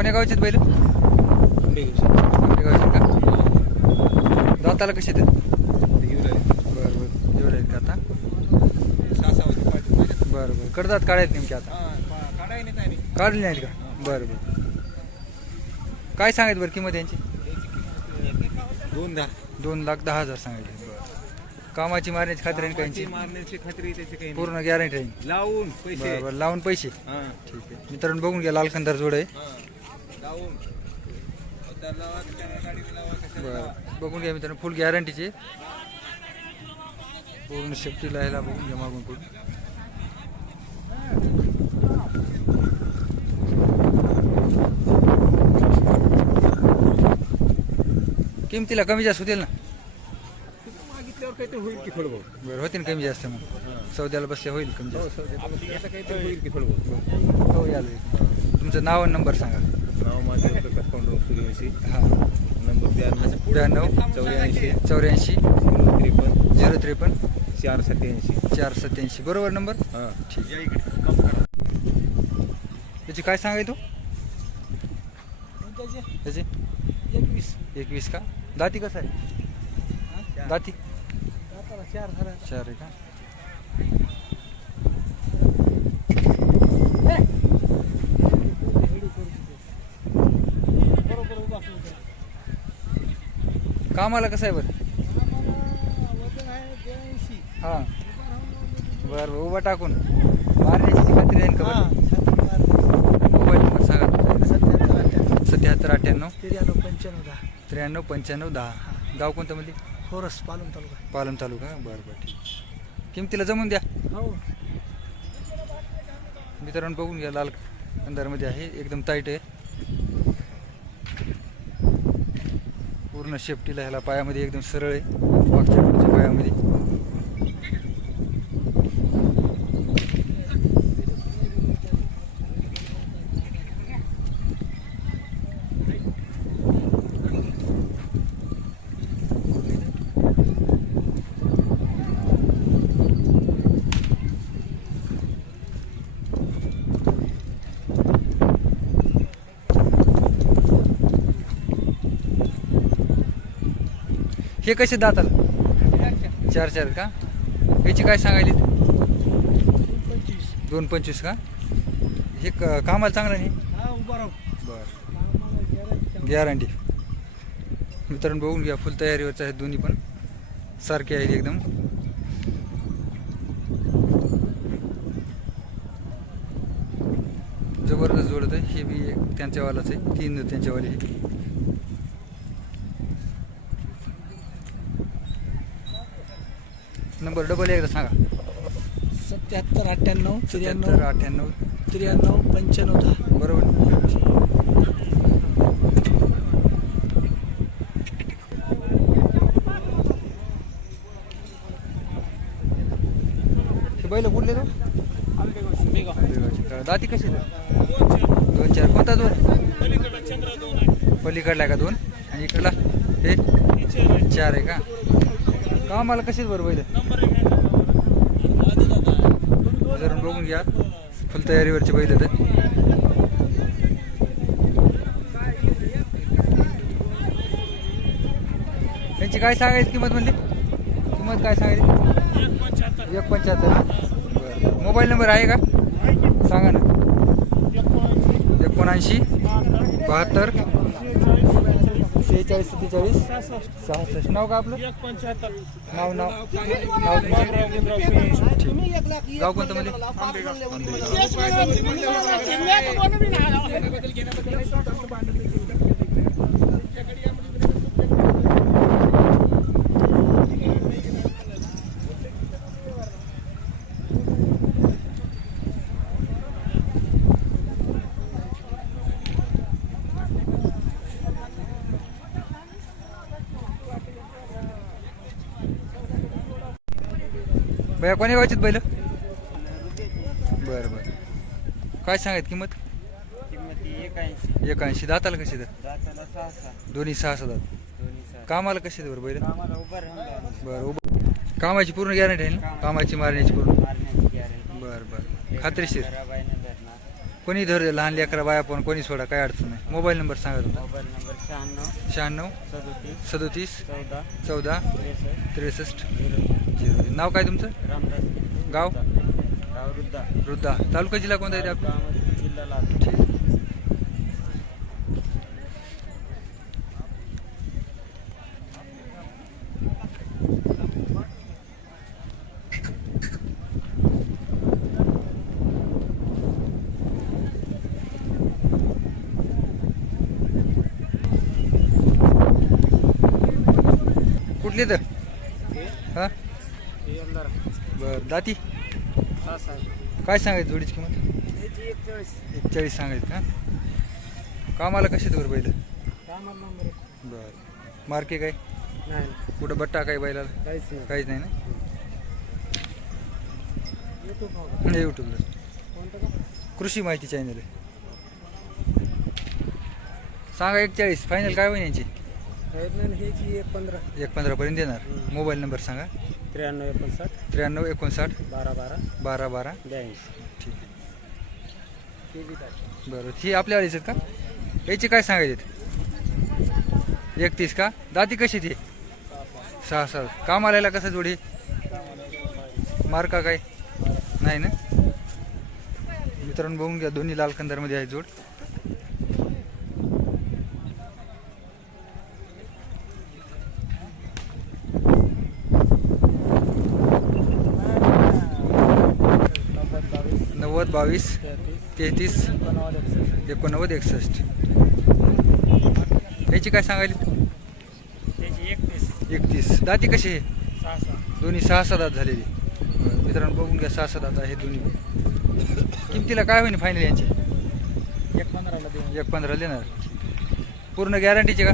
कोण्या गावचे बैल? गावचे का? दाताला कसे आहेत? बरं बरं. एवढे आहेत का आता? बरं बरं. करतात काढायत नेमके आता? काढले नाहीत का? बरं बरं. काय सांगायत बरं किंमत यांची? दोन दहा दोन लाख दहा हजार सांगायचे बरं. कामाची मारण्याची खात्री आहे का यांची मारण्याची खात्री त्याची काही पूर्ण गॅरंटी आहे. लावून पैसे. लावून पैसे? ठीक आहे. मित्रांनो बघून घ्या लालखंदार जोड. आहे बरं. बघून घ्या मित्रांनो फुल गॅरंटीचे पूर्ण सेफ्टी लायला बघून घ्या मागून पुढून किमतीला कमी जास्त होतील ना? मागितल्यावर काहीतरी होईल की बहुत बरं होतील कमी जास्त मग. सौद्याला बसल्या होईल कमी जास्त. आपल्याला काहीतरी होईल की बहुत हो याल तुमचं नाव आणि नंबर सांगा. नाव माझं प्रकाश पांडुरंग सूर्यवंशी. हां. नंबर ब्याण्णव ब्याण्णव चौऱ्याऐंशी. चौऱ्याऐंशी. झिरो त्रेपन्न. झिरो त्रेपन्न. चार सत्याऐंशी. चार सत्याऐंशी. बरोबर नंबर? हां. ठीक. त्याची काय सांगाय तू? त्याची? एकवीस. एकवीस का? दाती कसं आहे? दाती? चार झाला चार आहे का बरोबर उभा असलो कामाला कसं आहे बरं? हां. बरं बरं उभा टाकून. मारण्याची खात्री आहे का मोबाईल नंबर सांगा सत्याहत्तर अठ्ठ्याण्णव. त्र्याण्णव पंच्याण्णव दहा. त्र्याण्णव पंच्याण्णव दहा. गाव कोणतं मध्ये खोरस पालम तालुका. पालम तालुका. बरं बरं ठीक किमतीला जमून द्या. हो. मित्रांनो बघून घ्या. लाल अंधारमध्ये आहे. एकदम टाईट आहे. पूर्ण शेपटीला ह्याला पायामध्ये एकदम सरळ आहे. मागच्या पुढच्या पायामध्ये. हे कसे दाताला? चार चार का? याची काय सांगायली? पंचवीस दोन पंचवीस का? हे कामाला चांगलं नाही बरं. गॅरंटी. मित्रांनो बघून घ्या फुल तयारीवरच आहेत दोन्ही पण. सारखे आहेत एकदम. जबरदस्त जोडत आहे. हे बी एक त्यांच्यावालाच आहे. तीन त्यांच्यावाले हे नंबर डबल एकदा सांगा. सत्याहत्तर अठ्ठ्याण्णव त्र्याण्णव अठ्ठ्याण्णव. त्र्याण्णव पंच्याण्णव दहा. बरोबर. हे बैल कुठले तो? दाती कशी दोन चार. कोणता दोन? पलीकडला का दोन? आणि इकडला? हे? चार आहे का? कामाला कशी बरं बैल? जरा बघून घ्या. फुल तयारीवरचे बैल आहेत त्यांची काय सांगायची किंमत म्हणजे किंमत काय सांगायची? एक पंच्याहत्तर. बरं मोबाईल नंबर आहे का? सांगा ना. एकोणऐंशी बहात्तर सेहेचाळीस सत्तेचाळीस? सहासष्ट. नाव का आपलं? नाव नाव. नाव. गाव कोणतं म्हणजे भैया कोणी गावचीत बैल? बरं बरं. काय सांगायत किंमत? किंमती एकाऐंशी. दाताला कशी तर दोन्ही सहा सहा दात. कामाला कशी बरं बैल? बरं उभं. कामाची पूर्ण गॅरंटी आहे ना? कामाची मारण्याची पूर्ण? बरं बरं. खात्रीशीर. कोणी धर लहान लेकरा बाया पण कोणी सोडा काय अडचण नाही. मोबाईल नंबर सांगा तुमचा. मोबाईल नंबर शहाण्णव. शहाण्णव सदोतीस. सदोतीस चौदा. चौदा त्रेसष्ट. नाव काय तुमचं? रामदास. गाव? गाव वृद्धा वृद्धा तालुका जिल्हा कोणता आहे ते आपला? गावामध्ये जिल्हा लातूर कुठली तर हा यंदा बरं दाती काय सांगायचं जोडीची किंमत? एकचाळीस. सांगायचं का? कामाला कसे बरं बैल? बरं. मार्के काय? नाही. कुठं बट्टा काय बैलाला? काहीच नाही. काहीच नाही ना? यूट्यूब यूट्यूबला कोणतं का? कृषी माहिती चॅनल आहे. सांगा एकचाळीस. फायनल काय होईल यांची? काहीच नाही एक पंधरा. एक पंधरापर्यंत देणार. मोबाईल नंबर सांगा. त्र्याण्णव एकोणसाठ. त्र्याण्णव एकोणसाठ बारा बारा बारा बारा ब्याऐंशी. ठीक आहे. बरं ही आपल्या आलीच आहेत का? याची काय सांगायचे एकतीस का? दाती कशी ती सहा सहा. काम आलेला कसं जोडी? मार्का काय? नाही ना? मित्रांनो बघून घ्या. दोन्ही लाल कंदारमध्ये आहे जोड नव्वद बावीस तेहतीस एकोणनव्वद एकसष्ट. याची काय सांगायली? एकतीस. दाती कशी आहे? दोन्ही सहा सहा दात झालेली. मित्रांनो बघून घ्या सहा सहा दात आहे दोन्ही. किमतीला काय होईल फायनल यांची? एक पंधराला देऊन एक पंधरा देणार. पूर्ण गॅरंटीचे का?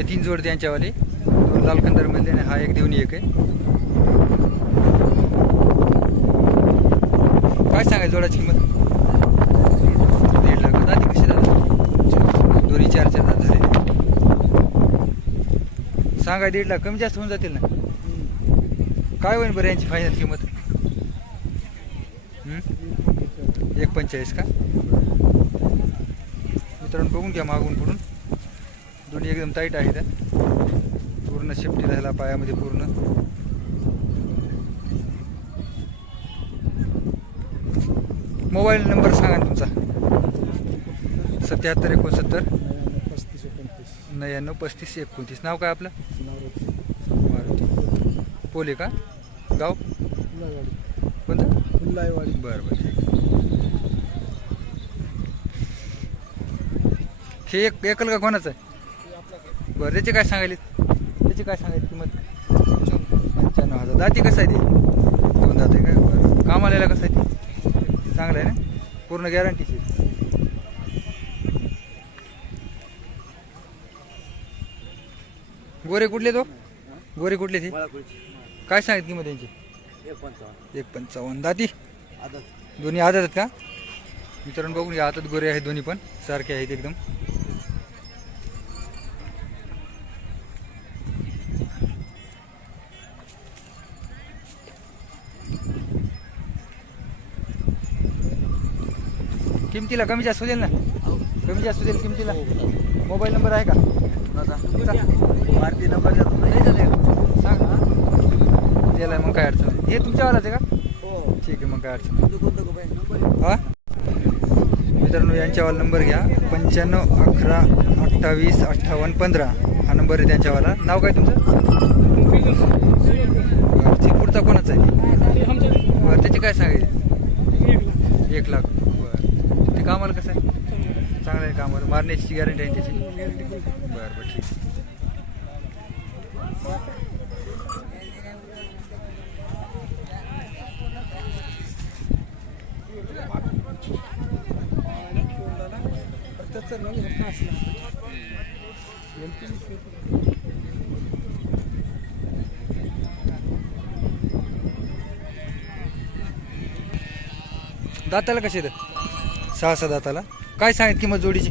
दोन तीन जोड त्यांच्यावाले. दोन लाल कंदार मधले आणि हा एक देऊन एक आहे. काय सांगायचं जोडाची किंमत? दीड लाख. दादी कशी दादा दोन्ही चार चार दात झाले. सांगा दीड लाख कमी जास्त होऊन जातील ना? काय होईल बरं यांची फायनल किंमत? एक पंचेचाळीस का? मित्रांनो बघून घ्या मागून पुढून. दोन्ही एकदम टाईट आहेत त्या. पूर्ण शेफ्टी राहिला पायामध्ये पूर्ण. मोबाईल नंबर सांगा ना तुमचा. सत्याहत्तर एकोणसत्तर. पस्तीस एकोणतीस नव्याण्णव पस्तीस एकोणतीस. नाव काय आपलं? मारुती पोले का? गाव? कोणतं? फुलाईवाडी बरं बरं. हे एक एकल का कोणाचं? आहे बरं त्याचे काय सांगायले त्याची काय सांगायली किंमत? पंच्याण्णव हजार. दाती कसं आहे ते? दोन दात आहे का? बरं. काम आलेला कसं आहे ते? चांगलं आहे ना? पूर्ण गॅरंटीची गोरे कुठले तो? गोरे कुठले ते? काय सांगितली किंमत त्यांची? एक पंचावन्न दाती? दोन्ही आदत आहेत का? मित्रांनो बघून घ्या. हातात गोरे आहेत दोन्ही पण. सारखे आहेत एकदम. किमतीला कमी जास्त होईल ना? कमी जास्त होईल किमतीला? मोबाईल नंबर आहे का? भारतीय नंबर नाही चालेल सांग त्याला मग काय अडचण. हे तुमच्यावालाच आहे का? हो. ठीक आहे मग काय अडचण हा? मित्रांनो यांच्यावाला नंबर घ्या. पंच्याण्णव अकरा अठ्ठावीस अठ्ठावन्न पंधरा. हा नंबर आहे त्यांच्यावाला. नाव काय तुमचं? पुढचा कोणाचा आहे? त्याची काय सांगायची? एक लाख. ते कामाला कसं आहे? चांगलं आहे कामाला. मारण्याची गॅरंटी आहे त्याची. बरं बरं ठीक दाताला कसे आहेत? सहा सहा दाताला काय सांगित किंमत जोडीची?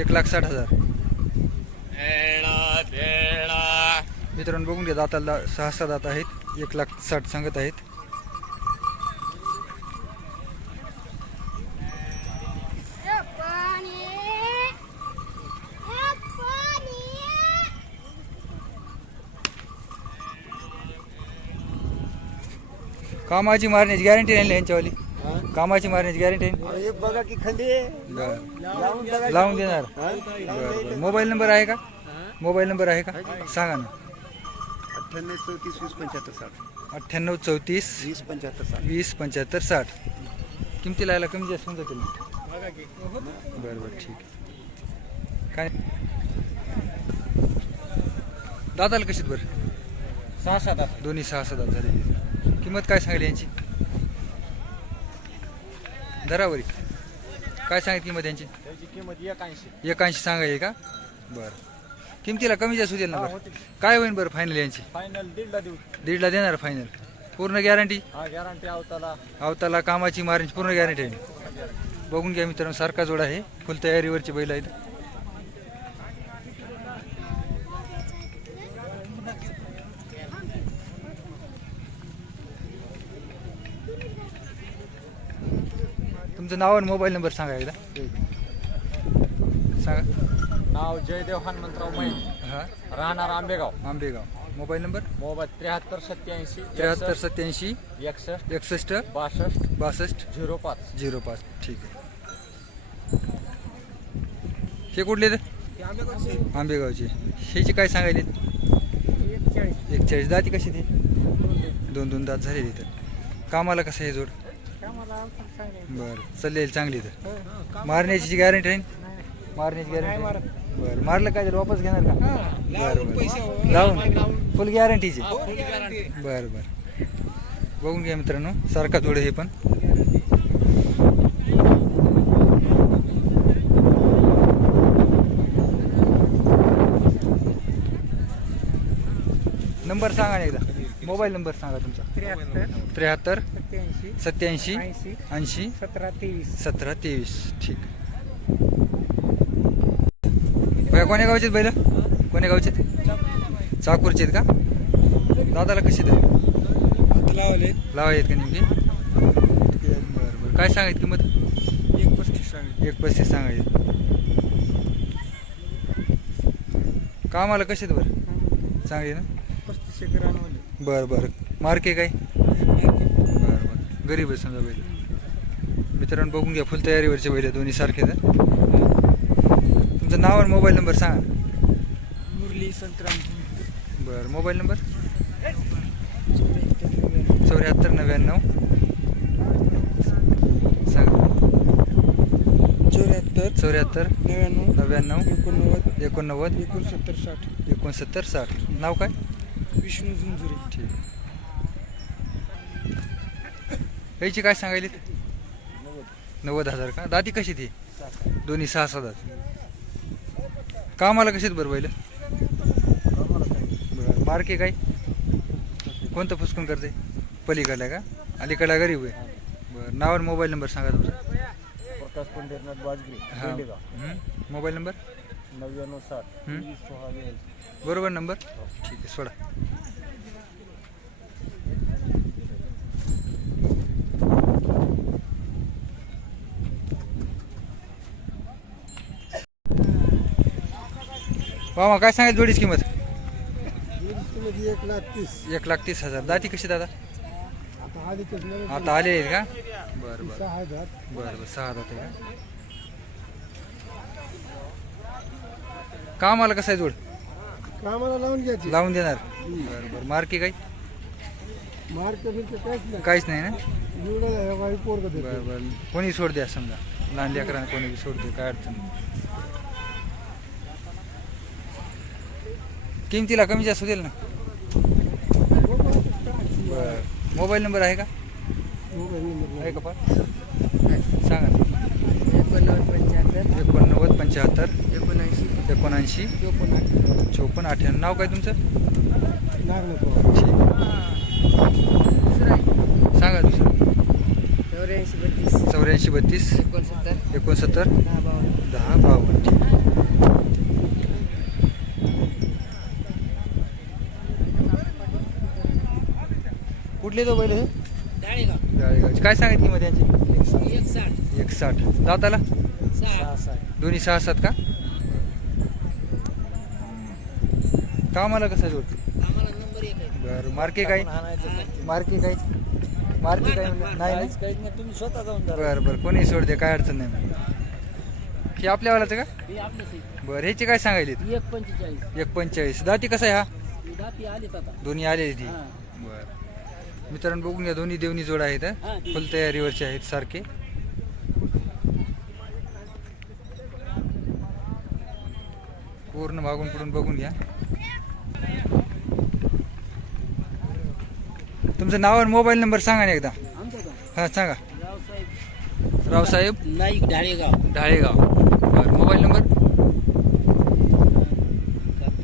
एक लाख साठ हजार. मित्रांनो बघून घ्या दाताला सहा सहा दात आहेत एक लाख साठ सांगत आहेत. कामाची मारण्याची गॅरंटी नाही यांच्यावाली? कामाची मारण्याची गॅरंटी हे बघा की खंडी. लावून बघा लावून देणार? बरं बरं. मोबाईल नंबर आहे का? मोबाईल नंबर आहे का? सांगा ना. अठ्ठ्याण्णव चौतीस वीस पंच्याहत्तर साठ. अठ्ठ्याण्णव चौतीस वीस पंच्याहत्तर साठ. वीस पंच्याहत्तर साठ. किमती लायला कमी जास्त होऊन जातील? ना? बरं बरं ठीक आहे. काय? दादाला कशीत बरं? सहा सात दोन्ही सहा सहा दात झाले किंमत काय सांगली यांची? दरावरी. काय सांगितली किंमत यांची? त्याची किंमत एक ऐंशी एकाऐंशी सांगायची का? बरं. किमतीला कमी जास्त होतील ना बरं. काय होईल बरं फायनल यांची? फायनल दीडला देऊ. दीडला देणार फायनल पूर्ण गॅरंटी हा गॅरंटी आवताला अवताला कामाची मारण्याची पूर्ण गॅरंटी आहे. बघून घ्या मित्रांनो सारखा जोडा आहे. फुल तयारीवरची बैल आहेत. तुमचं नाव आणि मोबाईल नंबर सांगा एकदा. सांगा. नाव जयदेव हनुमंतराव मै हां. राहणार Ambegaon. Ambegaon. Mobile number? Mobile त्र्याहत्तर सत्याऐंशी त्र्याहत्तर सत्याऐंशी एकसष्ट एकसष्ट बासष्ट बासष्ट झिरो पाच. झिरो पाच. ठीक आहे. हे कुठले ते? आंबेगावचे. ह्याची काय सांगायले? एक चाळीस दाती कशी ते? दोन दोन दात झालेली तर. कामाला कसं आहे जोड? बरं. चाललेली चांगली तर. मारण्याची गॅरंटी आहे ना? मारण्याची गॅरंटी बरं. मारलं काय तर वापस घेणार का? बरं बरं. लावून. फुल गॅरंटीची बरं बरं. बघून घ्या मित्रांनो. सारखा जोड हे पण. नंबर सांगा ना एकदा. मोबाईल नंबर सांगा तुमचा. त्र्याहत्तर. त्र्याहत्तर. सत्याऐंशी सत्याऐंशी ऐंशी ऐंशी सतरा तेवीस. सतरा तेवीस. ठीक. भैया कोण्या गावचे बैल? कोण्या गावचे चाकूरचे आहेत का? दादाला कसे आहेत? लावले लावा आहेत का नेमकी? बरं बरं काय सांगायची किंमत? एक पस्तीस सांगितलं एक पस्तीस सांगायची. कामाला कसे आहेत बरं? चांगली. ना? पस्तीसशे ग्रामवाले बरं बरं. मार्के काय? गरीब आहे समजा बैल. मित्रांनो बघून घ्या फुल तयारीवरचे बैल दोन्ही सारखेच आहे. तुमचं नाव आणि मोबाईल नंबर सांगा. मुरली संक्रांत. बरं मोबाईल नंबर चौऱ्याहत्तर नव्याण्णव. सांगा. चौऱ्याहत्तर चौऱ्याहत्तर नव्याण्णव नव्याण्णव एकोणनव्वद एकोणनव्वद एकोणसत्तर साठ. एकोणसत्तर साठ. नाव काय? विष्णू झुंजुरे. ठीक. याची काय सांगायली नव्वद हजार का? दाती कशी ती? दोन्ही सहा सहा दात. कामाला कशीत बरं बैल? बरं मार्के काय? कोणतं पुष्कून करते? पलीकडल्या का? अलीकडला गरीब आहे. बरं नाव आणि मोबाईल नंबर सांगा तुमचा. प्रकाश पंढरीनाथ बाजगी हां. हं? Mobile number? नव्याण्णव हं? ब्याऐंशी. बरोबर नंबर? ठीक आहे सोडा. मामा काय सांगायचं जोडीची किंमत? एक लाख तीस. एक लाख तीस हजार. दाती कशी दादा? आता आले आहेत का? बरं बरं. बरं बरं. सहा दात आहे का? कामाला कसं आहे जोड? कामाला लावून घ्यायची लावून देणार. बरं बरं. मार्के काही? मार्क काहीच नाही. ना? बरं बरं. कोणी सोड द्या समजा. लहान लेकरांना कोणी सोड दे काय अडचण किमतीला कमी जास्त होतील ना? बरं मोबाईल नंबर आहे का? आहे का पण? सांगा ना. एकोणनव्वद पंच्याहत्तर एकोणनव्वद पंच्याहत्तर एकोणऐंशी एकोणऐंशी चोपन्न चोपन्न अठ्ठ्याण्णव. नाव काय तुमचं? नागपूर ठीक सांगा दुसरं. चौऱ्याऐंशी बत्तीस चौऱ्याऐंशी बत्तीस एकोणसत्तर एकोणसत्तर दहा बावन्न. ठीक. कुठले तो बैल हे डाळेगावचे काय सांगितली किंमत यांची एक साठ एक साठ दाताला सहा दोन्ही सहा सात का? कामाला कसं जोडते आम्हाला नंबर एक आहे. बरं मार्के काय? मार्के काय? मार्के काय नाही ना? काहीच नाही तुम्ही स्वतः जाऊन बरं बरं कोणी सोडते काय अडचण नाही हे आपल्यावालाचं का? हे आपलं बरं ह्याची काय सांगायली? एक पंचेचाळीस. एक पंचेचाळीस. दाती कसं आहे हा? दाती आलीत आता. दोन्ही आलेली ती. मित्रांनो बघून घ्या दोन्ही देवणी जोड आहेत. फुल तयारीवरचे आहेत सारखे. पूर्ण मागून पुढून बघून घ्या. तुमचं नाव आणि मोबाईल नंबर सांगा ना एकदा. हां सांगा. रावसाहेब नाईक ढाळेगाव. ढाळेगाव. बरं मोबाईल नंबर?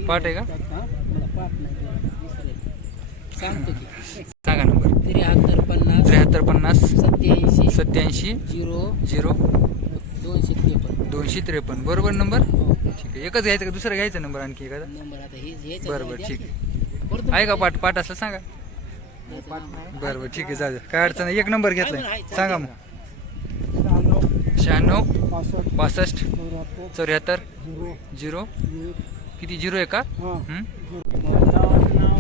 पाठ आहे का? सांगतो त्र्याहत्तर पन्नास त्र्याहत्तर पन्नास सत्याऐंशी सत्याऐंशी झिरो झिरो दोनशे त्रेपन्न. दोनशे त्रेपन्न. बरोबर नंबर? हो. ठीक आहे. एकच घ्यायचं का? दुसरा घ्यायचा नंबर आणखी एखादा? नंबर आता हेच हेच बरं बरं ठीक आहे. आहे का पाठ? पाठ असलं सांगा. बरं बरं ठीक आहे चालेल. काय अडचण एक नंबर घेतलाय. सांगा मग. शहाण्णव पासष्ट चौऱ्याहत्तर झिरो. किती? झिरो आहे का? हं?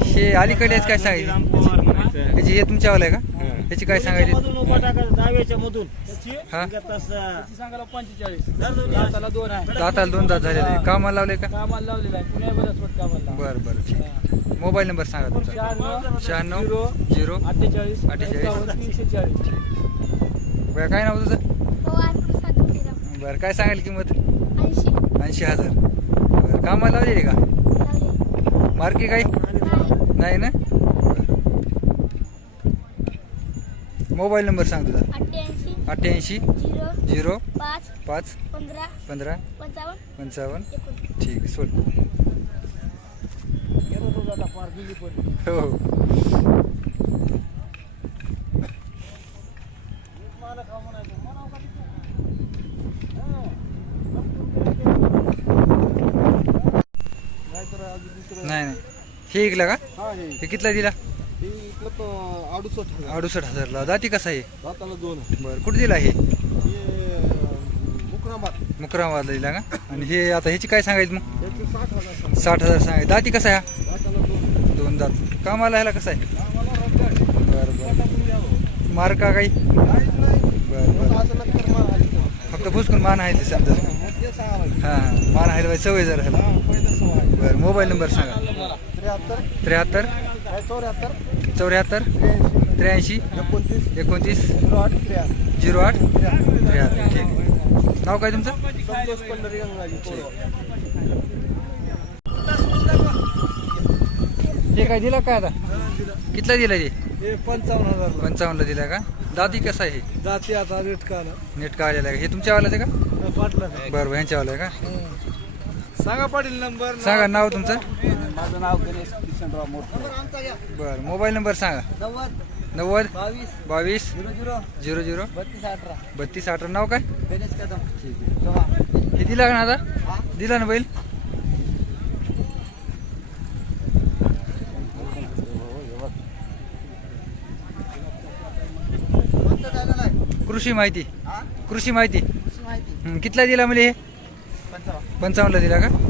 हे? अलीकडे काय सांगायचे त्याची हे तुमच्यावाला आहे का? त्याची काय सांगायची? दहाव्याच्या मधून. हा? सांगायला पंचेचाळीस. दाताला दोन आहे. दाताला दोन दात झालेले आहे. कामाला लावले का? कामाला लावलेला आहे पुण्या कामाला. बरं बरं ठीक आहे. मोबाईल नंबर सांगा तुमचा. शहाण्णव शहाण्णव झिरो अठ्ठेचाळीस अठ्ठेचाळीस. एकावन्न, तीनशे चाळीस बरं काय नाव तुझं? प्रसाद उकेराव. बरं काय सांगाल किंमत? ऐंशी. ऐंशी हजार. बरं कामाला लावलेली का? लावले मार्के काही? नाही. नाही ना? मोबाईल नंबर सांग तुझा. अठ्ठ्याऐंशी अठ्ठ्याऐंशी झिरो झिरो पाच पाच पंधरा पंधरा पंचावन्न पंचावन्न. ठीक आहे सोड. हो. हो नाही नाही. हे ऐकला का? हा हे हे कितला दिला? हे अडुसष्ट हजार. अडुसष्ट हजारला. दाती कसा आहे? दाताला दोन बरं कुठे दिला हे हे मुकराबाद. मुकराबादला दिला का? आणि हे आता ह्याची काय सांगायचं मग? साठ हजार साठ हजार सांगायचं. दाती कसा आहे हा? दाताला दोन दोन दात कामाला ह्याला कसं आहे? आम्हाला रद्द बरं बरं. टाकून द्यावं मार्का काही? काहीच नाही. बरं बरं. असं नंतर आली तेव्हा. फक्त फुसकून मान आहे ते समजा. मग ते सांगा लागेल. हां हां मान आहे बाई सवय जरा ह्याला. हा पहिलं सवय आहे. बरं मोबाईल नंबर सांगा. त्र्याहत्तर. त्र्याहत्तर. काय चौऱ्याहत्तर. चौऱ्याहत्तर त्र्याऐंशी एकोणतीस एकोणतीस झिरो आठ त्र्याहत्तर. झिरो आठ त्र्याहत्तर त्र्याहत्तर ठीक नाव काय तुमचं. हे काय दिला काय आता? कितला दिला ते हे पंचावन्न हजार पंचावन्नला दिला का? दादी कसा आहे? जाती आता रेट का नेट का आलेला आहे का? हे तुमच्यावालाच आहे का? पाटला बरं बरं ह्यांच्यावाला आहे का? सांगा पाटील नंबर सांगा नाव तुमचं? माझं नाव गणेश किशनराव मोठे बरं मोबाईल नंबर सांगा. नव्वद नव्वद बावीस बावीस झिरो झिरो झिरो झिरो बत्तीस अठरा. बत्तीस अठरा. नाव काय? गणेश कदम. ठीक आहे. हे दिला का ना आता दिला ना बैल? कृषी माहिती. कृषी माहिती. कितला दिला मला हे? पंचावन्नला दिला का?